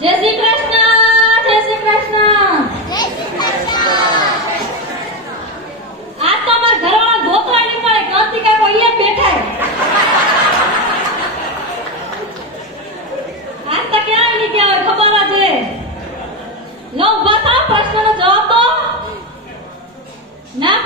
જય શ્રી કૃષ્ણ, જય શ્રી કૃષ્ણ, જય શ્રી કૃષ્ણ. આ તો અમાર ઘરવાળા ધોતરા ની મળે કાંતિ કાકો અહીંયા જ બેઠા છે. આજ તો ક્યાં ની ક્યાં ખબર જ છે. લો ઉભા થાવ, પ્રશ્નનો જવાબ તો ના